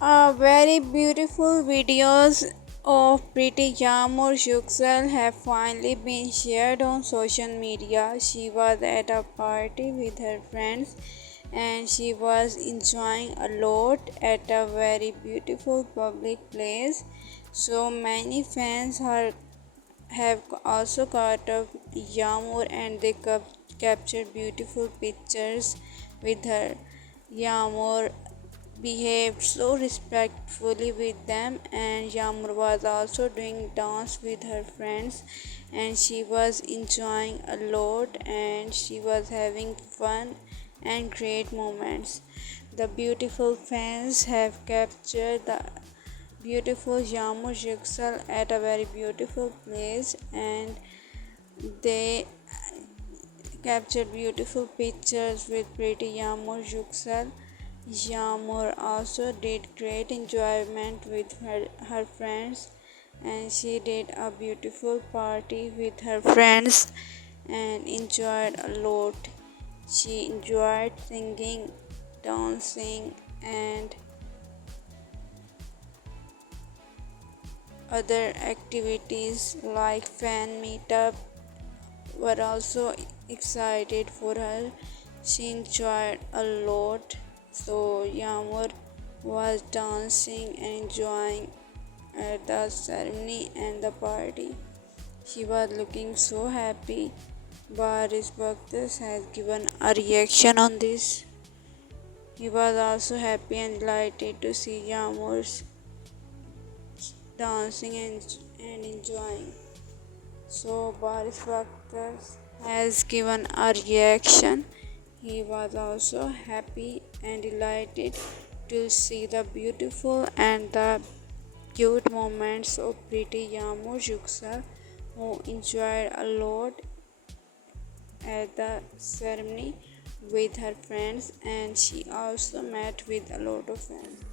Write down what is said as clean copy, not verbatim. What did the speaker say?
Very beautiful videos of pretty Yagmur Yuksel have finally been shared on social media. She was at a party with her friends and she was enjoying a lot at a very beautiful public place. So many fans have also caught up Yagmur and they captured beautiful pictures with her. Yagmur behaved so respectfully with them, and Yagmur was also doing dance with her friends, and she was enjoying a lot and she was having fun and great moments. The beautiful fans have captured the beautiful Yagmur Yuksel at a very beautiful place, and they captured beautiful pictures with pretty Yagmur Yuksel. Yagmur also did great enjoyment with her friends, and she did a beautiful party with her friends and enjoyed a lot. She enjoyed singing, dancing, and other activities like fan meetup were also excited for her. She enjoyed a lot. So Yagmur was dancing and enjoying at the ceremony and the party. She was looking so happy. Baris baktas has given a reaction on this. He was also happy and delighted to see Yagmur's dancing and enjoying. So Baris baktas has given a reaction. He was also happy and delighted to see the beautiful and the cute moments of pretty Yagmur Yuksel, who enjoyed a lot at the ceremony with her friends, and she also met with a lot of friends.